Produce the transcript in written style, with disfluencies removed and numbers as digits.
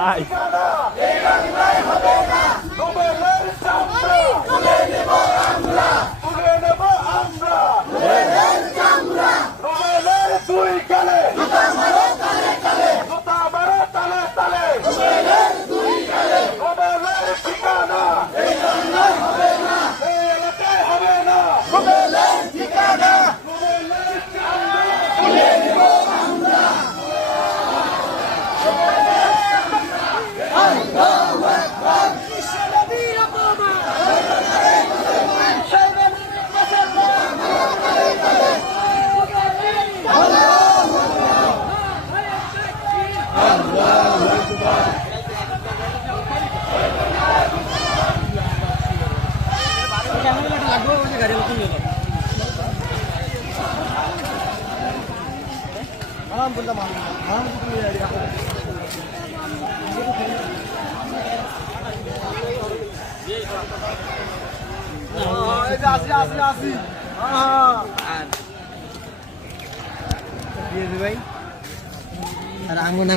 তাই দুই কালে তালে তালে ঠিকানা এই এলাকায় হবে না ঠিকানা ভাই আর আঙ্গুন